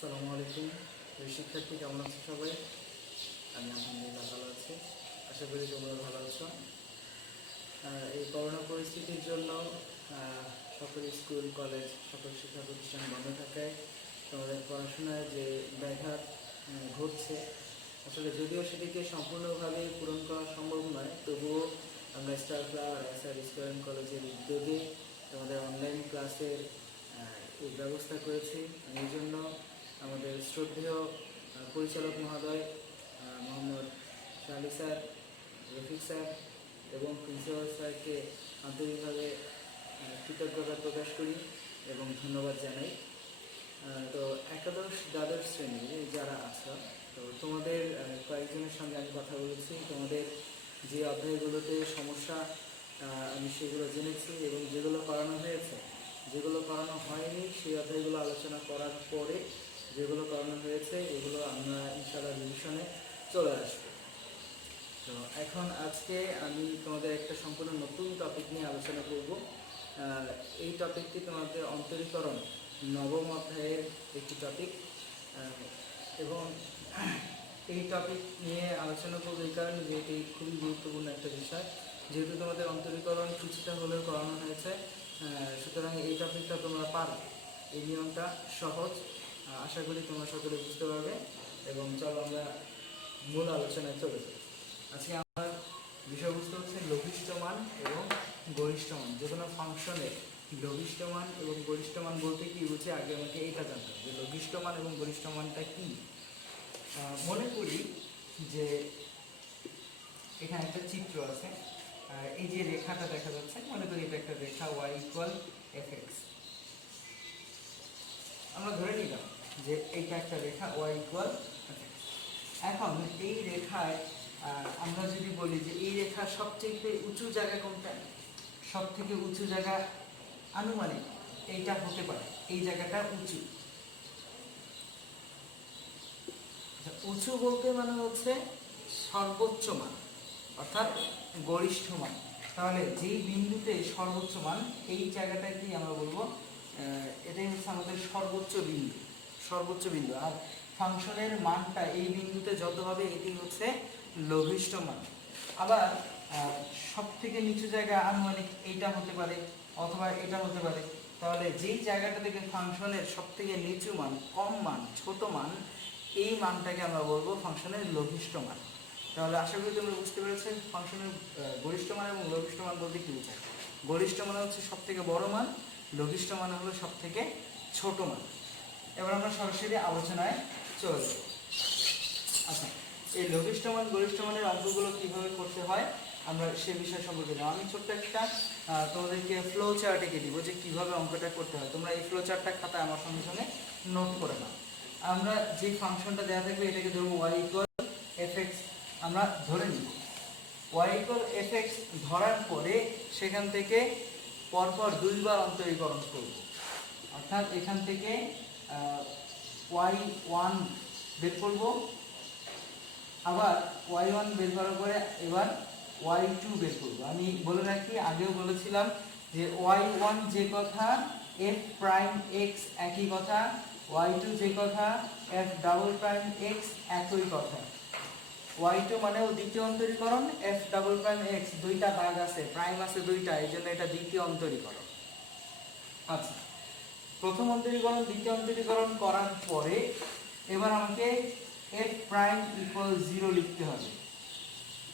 আসসালামু আলাইকুম। শিক্ষার্থী কেমন আছো সবাই? আমি আলহামদুলিল্লাহ ভালো আছি। আশা করি তোমরা ভালো আছো। এই করোনা পরিস্থিতির জন্য সকল স্কুল কলেজ সকল শিক্ষা প্রতিষ্ঠান বন্ধ থাকায় তোমাদের পড়াশোনায় যে ব্যাঘাত ঘটছে, আসলে যদিও সেটিকে সম্পূর্ণভাবে পূরণ করা সম্ভব নয়, তবুও আমরা স্টার ফ্লাওয়ার এসআর স্টুডেন্ট কলেজের উদ্যোগে তোমাদের অনলাইন ক্লাসের এই ব্যবস্থা করেছি। এই জন্য আমাদের শ্রদ্ধেয় পরিচালক মহোদয় মোহাম্মদ শালি স্যার, রফিক স্যার এবং প্রিন্সিপাল স্যারকে আন্তরিকভাবে কৃতজ্ঞতা প্রকাশ করি এবং ধন্যবাদ জানাই। তো একাদশ দ্বাদশ শ্রেণী যারা আছো, তো তোমাদের কয়েকজনের সঙ্গে আমি কথা বলেছি। তোমাদের যে অধ্যায়গুলোতে সমস্যা আমি সেগুলো জেনেছি এবং যেগুলো করানো হয়েছে, যেগুলো করানো হয়নি সেই অধ্যায়গুলো আলোচনা করার পরে যেগুলো করানো হয়েছে এগুলো আমরা ইনশাআল্লাহ রিভিশনে চলে আসবো। তো এখন আজকে আমি তোমাদের একটা সম্পূর্ণ নতুন টপিক নিয়ে আলোচনা করব। এই টপিকটি তোমাদের অন্তরীকরণ নবম অধ্যায়ের একটি টপিক, এবং এই টপিক নিয়ে আলোচনা করবো এই কারণে যে এটি খুবই গুরুত্বপূর্ণ একটা বিষয়। যেহেতু তোমাদের অন্তরীকরণ কিছুটা হলেও করানো হয়েছে, সুতরাং এই টপিকটা তোমরা পারো। এই নিয়মটা সহজ, আশা করি তোমরা সকলে বুঝতে পারবে। এবং চলো আমরা মূল আলোচনায় চলে যাই। আজকে আমার বিষয়বস্তু হচ্ছে লঘিষ্ঠ মান এবং গরিষ্ঠ মান। যে কোনো ফাংশনের লঘিষ্ঠ মান এবং গরিষ্ঠ মান বলতে কি বুঝি, আগে আমাকে এইটা জানতে হবে যে লঘিষ্ঠ মান এবং গরিষ্ঠ মানটা কি। মনে করি যে এখানে একটা চিত্র আছে, এই যে রেখাটা দেখা যাচ্ছে, মনে করি এটা একটা রেখা y ইকুয়াল fx। আমরা ধরে নিলাম যে এইটা একটা রেখা y ইকুয়াল fx। এখন এই রেখায় আমরা যদি বলি যে এই রেখার সবচেয়ে উঁচু জায়গা কোনটা, সব থেকে উঁচু জায়গা আনুমানিক এইটা হতে পারে, এই জায়গাটা উঁচু। উঁচু বলতে মানে হচ্ছে সর্বোচ্চ মান, অর্থাৎ গরিষ্ঠ মান। তাহলে যেই বিন্দুতে সর্বোচ্চ মান, এই জায়গাটাকে আমরা বলবো এটাই হচ্ছে আমাদের সর্বোচ্চ বিন্দু, সর্বোচ্চ বিন্দু। আর ফাংশনের মানটা এই বিন্দুতে যত হবে এটি হচ্ছে লঘিষ্ঠ মান। আবার সব থেকে নিচু জায়গা আনুমানিক এইটা হতে পারে অথবা এটা হতে পারে। তাহলে যেই জায়গাটা থেকে ফাংশনের সব থেকে নিচু মান, কম মান, ছোট মান, এই মানটাকে আমরা বলবো ফাংশনের লঘিষ্ঠ মান। তাহলে আশা করি তোমরা বুঝতে পেরেছো ফাংশনের গরিষ্ঠ মান এবং লঘিষ্ঠ মান বলতে কি বোঝায়। গরিষ্ঠ মান হচ্ছে সব থেকে বড় মান, লঘিষ্ঠ মান হলো সব থেকে ছোট মান। এবার আমরা সরাসরি আলোচনায় চলে যাব। আচ্ছা, এই লঘিষ্ঠ মান গরিষ্ঠ মানের অঙ্কগুলো কিভাবে করতে হয় আমরা সে বিষয় সম্পর্কে জানি। আমি ছোট্ট একটা তোমাদেরকে ফ্লো চার্ট এঁকে দিব যে কিভাবে অঙ্কটা করতে হয়। তোমরা এই ফ্লো চার্টটা খাতায় আমার সঙ্গে সঙ্গে নোট করে নাও। আমরা যে ফাংশনটা দেওয়া থাকবে এটাকে ধরবো y ইকুয়াল fx। আমরা ধরে নিব y ইকুয়াল fx। ধরার পরে সেখান থেকে পরপর দুইবার অন্তরীকরণ করব, অর্থাৎ এখান থেকে y1 বের করব, আবার y1 বের করার পরে এবার y2 বের করব। আমি বলে রাখি, আগেও বলেছিলাম যে y1 যে কথা f প্রাইম x একই কথা, y2 যে কথা f ডাবল প্রাইম x একই কথা। y2 মানেও দ্বিতীয় অন্তরীকরণ, f ডাবল প্রাইম x দুইটা ভাগ আছে, প্রাইম আছে দুইটা, এই জন্য এটা দ্বিতীয় অন্তরীকরণ। আচ্ছা, প্রথম অন্তরীকরণ দ্বিতীয় অন্তরীকরণ করার পরে এবার আমাকে f প্রাইম ইকুয়াল 0 লিখতে হবে,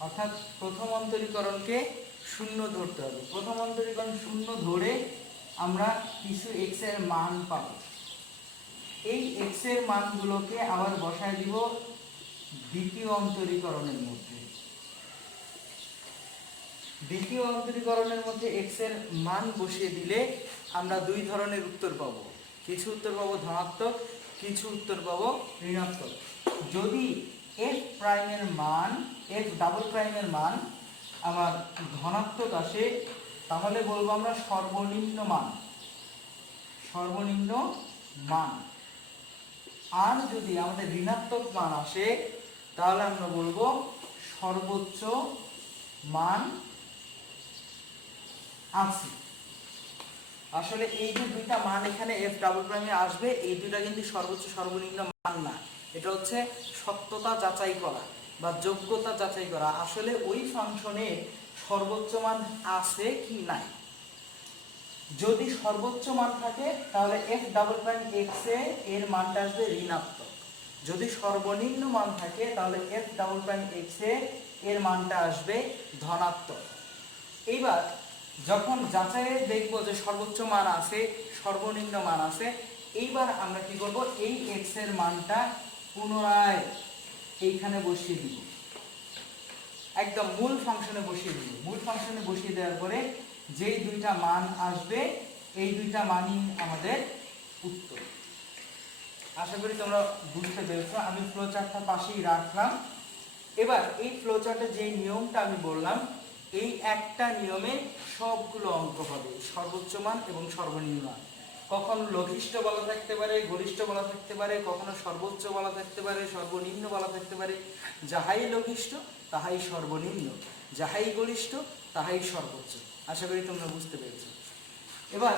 অর্থাৎ প্রথম অন্তরীকরণকে শূন্য ধরতে হবে। প্রথম অন্তরীকরণ শূন্য ধরে আমরা কিছু x এর মান পাবো। এই x এর মানগুলোকে আবার বসায় দিব দ্বিতীয় অন্তরীকরণের মধ্যে। দ্বিতীয় অন্তরীকরণের মধ্যে x এর মান বসিয়ে দিলে আমরা দুই ধরনের উত্তর পাবো। কিছু উত্তর পাবো ধনাত্মক, কিছু উত্তর পাবো ঋণাত্মক। যদি f প্রাইমের মান, f ডাবল প্রাইমের মান আমার ধনাত্মক আসে, তাহলে বলবো আমরা সর্বনিম্ন মান, সর্বনিম্ন মান। আর যদি আমাদের ঋণাত্মক মান আসে তাহলে আমরা বলবো সর্বোচ্চ মান আছে। আসলে এই যে দুইটা মান এখানে এফ ডাবল প্রাইমে আসবে, এই দুইটা কিন্তু সর্বোচ্চ সর্বনিম্ন মান না, এটা হচ্ছে সত্যতা যাচাই করা বা যোগ্যতা যাচাই করা, আসলে ওই ফাংশনে সর্বোচ্চ মান আছে কি নাই। যদি সর্বোচ্চ মান থাকে তাহলে এফ ডাবল প্রাইম এক্স এর মানটা আসবে ঋণাত্মক, যদি সর্বনিম্ন মান থাকে তাহলে এফ ডাবল প্রাইম এক্স এর মানটা আসবে ধনাত্মক। এইবার যখন যাচাইয়ে দেখবো যে সর্বোচ্চ মান আছে সর্বনিম্ন মান আছে, এইবার আমরা কি করব, এই এক্স এর মানটা পুনরায় এইখানে বসিয়ে দিব, একদম মূল ফাংশনে বসিয়ে দিব। মূল ফাংশনে বসিয়ে দেওয়ার পরে যেই দুইটা মান আসবে এই দুইটা মানই আমাদের উত্তর। আশা করি তোমরা বুঝতে পেরেছো। আমি ফ্লো চার্টটা পাশেই রাখলাম। এবার এই ফ্লো চার্টে যে নিয়মটা আমি বললাম, এই একটা নিয়মে সবগুলো অঙ্ক হবে, সর্বোচ্চ মান এবং সর্বনিম্ন মান। কখনো লঘিষ্ঠ বলা থাকতে পারে, গরিষ্ঠ বলা থাকতে পারে, কখনো সর্বোচ্চ বলা থাকতে পারে, সর্বনিম্ন বলা থাকতে পারে। যাহাই লঘিষ্ঠ তাহাই সর্বনিম্ন, যাহাই গরিষ্ঠ তাহাই সর্বোচ্চ। আশা করি তোমরা বুঝতে পেরেছো। এবার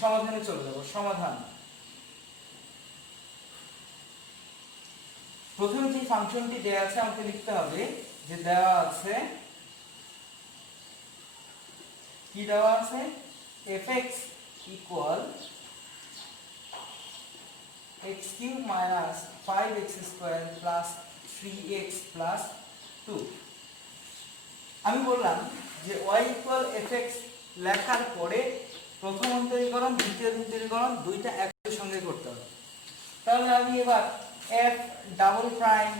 সমাধানে চলে যাব। সমাধান, প্রথমে যে ফাংশনটি দেওয়া আছে আমাকে লিখতে হবে যে দেওয়া আছে, কি দেওয়া আছে, fx equal x cube minus 5x square plus 3x plus 2। আমি বললাম যে y ইকুয়াল fx লেখার পরে প্রথম অন্তরীকরণ দ্বিতীয় অন্তরীকরণ দুইটা একই সঙ্গে করতে হবে। তাহলে আমি এবার f double prime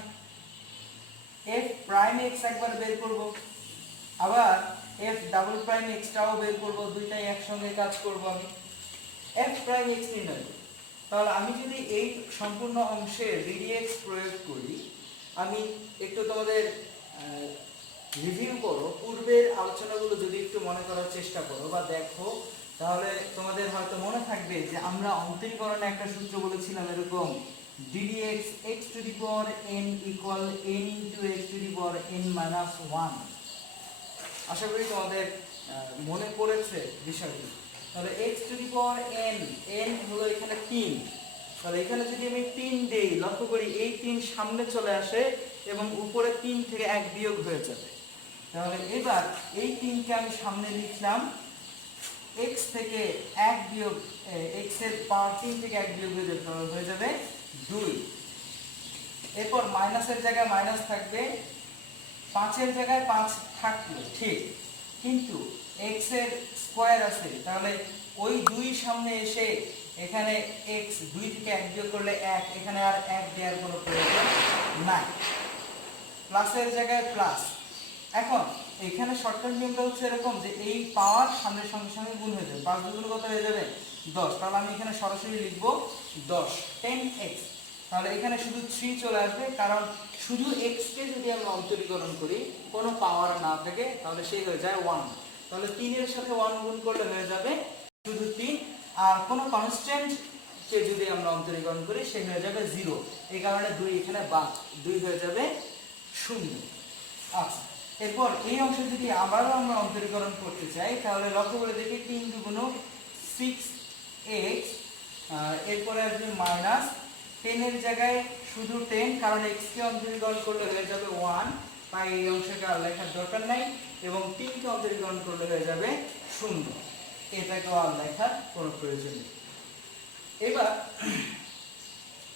f prime x একবার বের করব, আবার f ডাবল প্রাইম x টাও বের করব, দুইটাই একসঙ্গে কাজ করব। আমি f প্রাইম x নির্ণয় করব। তাহলে আমি যদি এই সম্পূর্ণ অংশে ddx প্রয়োগ করি, আমি একটু তোমাদের রিভিউ করো, পূর্বের আলোচনাগুলো যদি একটু মনে করার চেষ্টা করো বা দেখো, তাহলে তোমাদের হয়তো মনে থাকবে যে আমরা অন্তরীকরণে একটা সূত্র বলেছিলাম এরকম, ddx x to the power n equal n into x to the power n minus 1। আশা করি তোমাদের মনে পড়েছে বিষয়টি। তাহলে x to the power n, n হলো এখানে 3, তাহলে এখানে যদি আমি 3 দেই, লক্ষ্য করি এই 3 সামনে চলে আসে এবং উপরে 3 থেকে 1 বিয়োগ হয়ে যাবে। তাহলে এবার এই 3 কে আমি সামনে লিখলাম, x থেকে 1 বিয়োগ x এর পাওয়ার 3 থেকে 1 বিয়োগ হয়ে যাবে 2। এরপর মাইনাসের জায়গায় মাইনাস থাকবে, 5 এর জায়গায় 5 থাকলো ঠিক, কিন্তু x এর স্কয়ার আছে, তাহলে ওই 2 সামনে এসে এখানে x 2 থেকে 1 বিয়োগ করলে 1, এখানে আর 1 দেওয়ার কোনো প্রয়োজন নাই, প্লাসের জায়গায় প্লাস। এখন এখানে শর্টকাট নিয়মটা হচ্ছে এরকম যে এই পাওয়ার সামনের সঙ্গে সঙ্গে গুণ হয়ে যাবে, 5 গুণ কত হয়ে যাবে 10। তাহলে আমি এখানে সরাসরি লিখব 10 10x। তাহলে এখানে শুধু 3 চলে আসবে, কারণ শুধু x কে যদি আমরা অন্তরীকরণ করি কোনো পাওয়ার না থাকে তাহলে সেই হয়ে যায় 1। তাহলে 3 এর সাথে 1 গুণ করলে হয়ে যাবে শুধু 3, আর কোনো কনস্ট্যান্ট কে যদি আমরা অন্তরীকরণ করি সে হয়ে যাবে 0। এই কারণে 2 এখানে বাদ, 2 হয়ে যাবে 0। আচ্ছা, এরপর এই অংশ যদি আবারও আমরা অন্তরীকরণ করতে চাই তাহলে লক্ষ্য করে দেখি 3 দুগুণ 6x, এরপরে আসবে মাইনাস 10 এর জায়গায় শুধু 10, কারণ x কে অন্তরীকরণ করলে হয়ে যাবে 1, তাই এই অংশটা আর লেখার দরকার নাই, এবং 3 কে অন্তরীকরণ করলে হয়ে যাবে 0, এটাকে আর লেখার কোনো প্রয়োজন নেই। এবার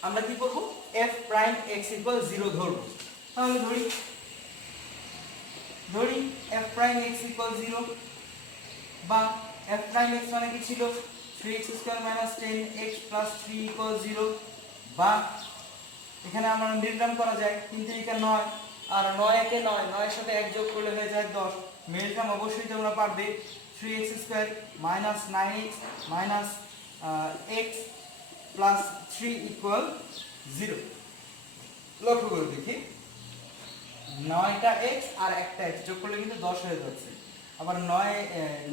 আমরা কি করব, f প্রাইম x ইকুয়াল 0 ধরব। তাহলে ধরি f প্রাইম x ইকুয়াল 0, বা f প্রাইম x মানে কি ছিল 3x square minus 10x plus 3 equal 0, বা এখানে আমরা নির্ধারণ করা যায়, কিন্তু এটা 9 আর 9 একে 9, 9 এর সাথে 1 যোগ করলে হয়ে যায় 10। মিলটাম অবশ্যই তোমরা পারবে, 3x square minus 9x minus x plus 3 equal 0। লক্ষ্য করে দেখি 9টা x আর একটা x যোগ করলে কিন্তু 10 হয়ে যাচ্ছে। আবার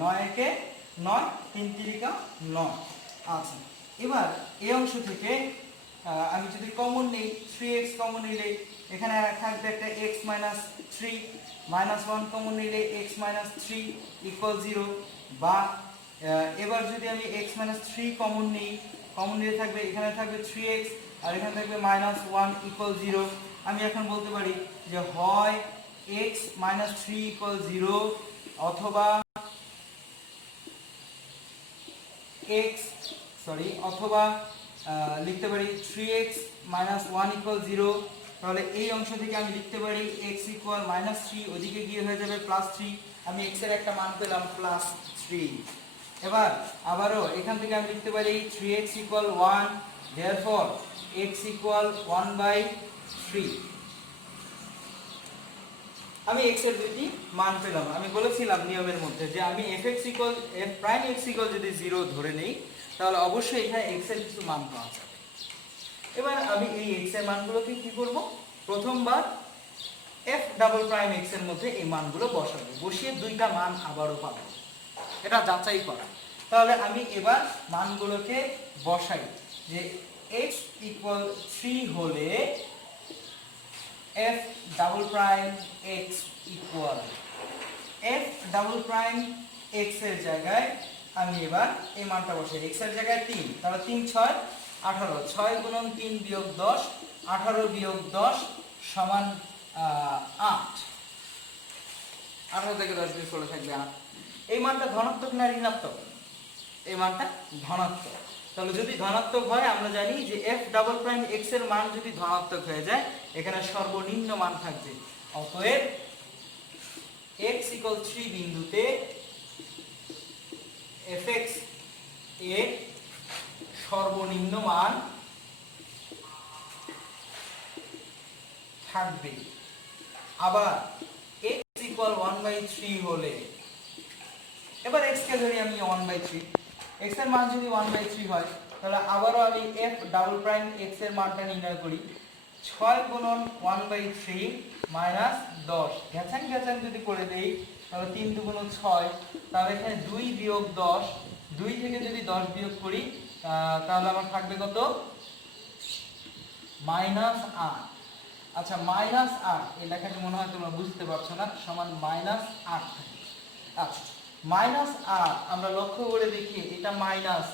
9 একে 9, 3 3 9। আচ্ছা, এবার এই অংশ থেকে আমি যদি কমন নেই, 3x কমন নিলে এখানে থাকবে একটা x মাইনাস 3, মাইনাস 1 কমন নিলে x মাইনাস 3 ইকুয়াল 0, বা এবার যদি আমি x মাইনাস থ্রি কমন নিই, কমন নিয়ে থাকবে এখানে থাকবে 3x আর এখানে থাকবে মাইনাস ওয়ান ইকুয়াল জিরো। আমি এখন বলতে পারি যে হয় x minus three equal zero অথবা অথবা লিখতে পারি 3x minus one equal zero. তাহলে এই অংশ থেকে আমি লিখতে পারি x ইকুয়াল মাইনাস থ্রি, ওদিকে গিয়ে হয়ে যাবে প্লাস থ্রি। আমি x এর একটা মান পেলাম প্লাস থ্রি। এবার আবারও এখান থেকে আমি লিখতে পারি 3x equal one, therefore x equal one by three. আমি x এর দুটি মান পেলাম। আমি বলেছিলাম নিয়মের মধ্যে যে আমি f(x) equal f prime x equal যদি 0 ধরে নেই তাহলে অবশ্যই এখানে x এর কিছু মান পাওয়া যাবে। এবার আমি এই x এর মানগুলোকে কি করব, প্রথমবার f ডাবল প্রাইম x এর মধ্যে এই মানগুলো বসাবো, বসিয়ে দুইটা মান আবারও পাবো, এটা যাচাই করা। তাহলে আমি এবার মানগুলোকে বসাই যে x ইকুয়াল 3 হলে f double prime x equal f double prime x এর জায়গায় আমি এবার এই মানটা বসাই, x এর জায়গায় 3, তাহলে 3 6 18, 6 গুণন 3 বিয়োগ 10, 18 বিয়োগ 10 সমান 8, 18 থেকে 10 বিয়োগ করলে থাকবে 8। এই মানটা ধনাত্মক না ঋণাত্মক? এই মানটা ধনাত্মক। তাহলে যদি ধনাত্মক হয় আমরা জানি যে f ডাবল প্রাইম x এর মান যদি ধনাত্মক হয়ে যায় এখানে সর্বনিম্ন মান থাকবে। অতএব x ইকুয়াল 3 বিন্দুতে fx এর সর্বনিম্ন মান থাকবে। আবার x ইকুয়াল 1/3 হলে, এবার x কে ধরি আমি 1/3, x এর মান যদি 1/3 হয় তাহলে আবারও আমি f ডাবল প্রাইম x এর মানটা নির্ণয় করি, 6 গুণন 1/3 মাইনাস 10, ঘ্যাচাং ঘ্যাচাং যদি করে দেই তাহলে 3 দুগুণ 6, তাহলে এখানে 2 বিয়োগ 10, 2 থেকে যদি 10 বিয়োগ করি তাহলে আমার থাকবে কত, মাইনাস 8। আচ্ছা মাইনাস 8 এই লেখাটা মনে হয় তোমরা বুঝতে পারছো না, সমান মাইনাস 8 থাকে। আচ্ছা মাইনাস 8 আমরা লক্ষ্য করে দেখি এটা মাইনাস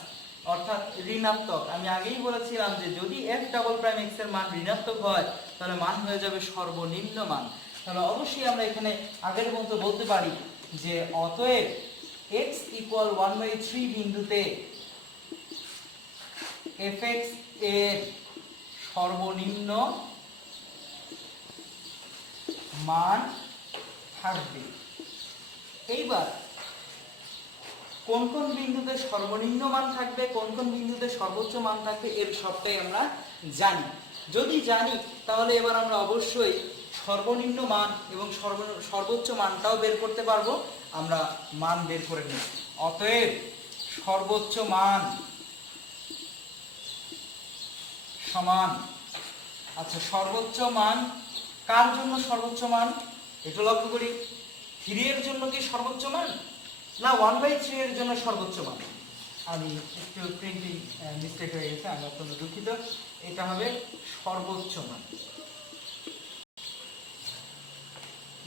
অর্থাৎ ঋণাত্মক। আমি আগেই বলেছিলাম যে যদি f ডাবল প্রাইম x এর মান ঋণাত্মক হয় তাহলে মান হয়ে যাবে সর্বনিম্ন মান। তাহলে অবশ্যই আমরা এখানে আগের মতো বলতে পারি যে অতএব x ইকুয়াল 1/3 বিন্দুতে fx এর সর্বনিম্ন মান থাকবে। এইবার কোন কোন বিন্দুতে সর্বনিম্ন মান থাকবে, কোন কোন বিন্দুতে সর্বোচ্চ মান থাকবে এর সবটাই আমরা জানি। যদি জানি তাহলে এবার আমরা অবশ্যই সর্বনিম্ন মান এবং সর্বোচ্চ মানটাও বের করতে পারবো। আমরা মান বের করে নিই। অতএব সর্বোচ্চ মান সমান, আচ্ছা সর্বোচ্চ মান কার জন্য সর্বোচ্চ মান একটু লক্ষ্য করি, 3 এর জন্য কি সর্বোচ্চ মান না 1/3 এর জন্য সর্বোচ্চ মান? আমি একটু প্রিন্টিং মিস্টেক হয়ে গেছে, আমি অত্যন্ত দুঃখিত। এটা হবে সর্বোচ্চ মান,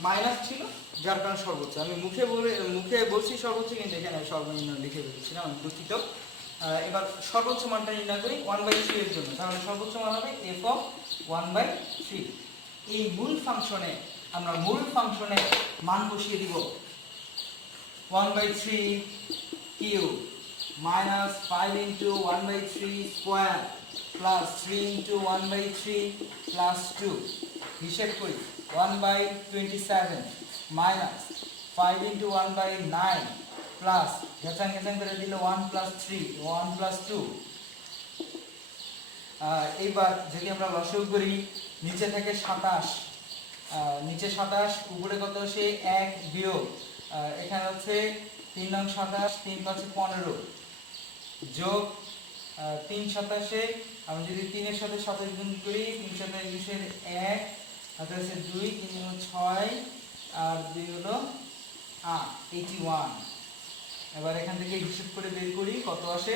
মাইনাস ছিল যার কারণে সর্বোচ্চ, আমি মুখে বলছি সর্বোচ্চ কিন্তু এখানে সর্বনিম্ন লিখে ফেলেছিলাম, আমি দুঃখিত। এবার সর্বোচ্চ মানটা নির্ণয় করি 1/3 এর জন্য, তাহলে সর্বোচ্চ মান হবে f of 1/3। এই মূল ফাংশনে আমরা মূল ফাংশনে মান বসিয়ে দিব 1/3 cube minus 5 into 1/3 square plus 3 into 1/3 plus 2, হিসেব করি 1/27 minus 5 into 1/9 plus ঘেচাং ঘেচাং করে দিলে 1 plus 3 1 plus 2। এইবার যদি আমরা লসাগু করি নিচে থেকে 27, নিচে 27 উপরে কত আসে 1 বিয়োগ এখানে হচ্ছে 3 নং 27 3 পাঁচে 15 যোগ 3 27 আমি যদি 3 এর সাথে 27 গুণ করি 3 27 এর 1 হাতে আছে 2 3 গুণ 6 আর 2 হলো 8 81। এবার এখান থেকে হিসাব করে বের করি কত আসে,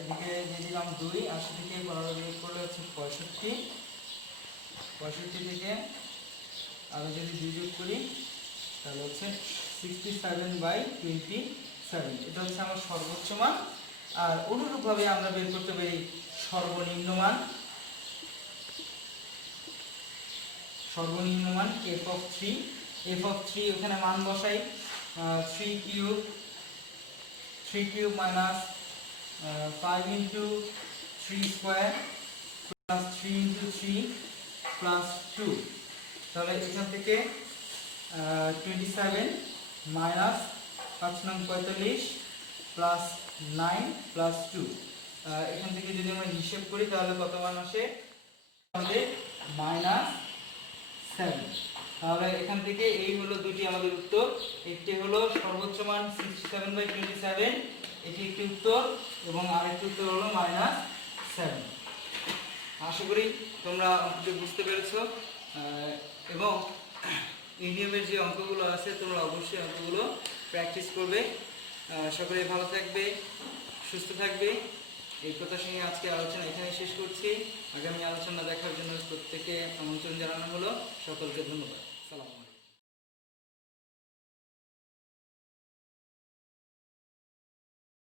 এদিকে দিয়ে দিলাম 2, 80 থেকে 15 বিয়োগ করলে হচ্ছে 65, 65 থেকে আমি যদি 2 যোগ করি তাহলে হচ্ছে 67/27। এটা হচ্ছে আমার সর্বোচ্চ মান। আর অনুরূপভাবে আমরা বের করতে পারি সর্বনিম্ন মান। সর্বনিম্ন মান f of 3 ওখানে মান বসাই 3 cube minus 5 into 3 square plus 3 into 3 plus 2। তাহলে এখান থেকে 27 মাইনাস 5 নং 45 প্লাস 9 প্লাস 2। এখান থেকে যদি আমরা হিসেব করি তাহলে কত মান আসে আমাদের -7। তাহলে এখান থেকে এই হলো দুটি আমাদের উত্তর। একটি হলো সর্বোচ্চ মান 67/27, এটি একটি উত্তর, এবং আরেকটি উত্তর হলো -7। আশা করি তোমরা অঙ্কটি বুঝতে পেরেছো, এবং এই নিয়মের যে অঙ্কগুলো আছে তোমরা অবশ্যই অঙ্কগুলো প্র্যাকটিস করবে। সকলে ভালো থাকবে, সুস্থ থাকবে, এই কথার সঙ্গে আজকে আলোচনা এখানে শেষ করছি। আগামী আলোচনা দেখার জন্য প্রত্যেককে আমন্ত্রণ জানানো হলো। সকলকে ধন্যবাদ।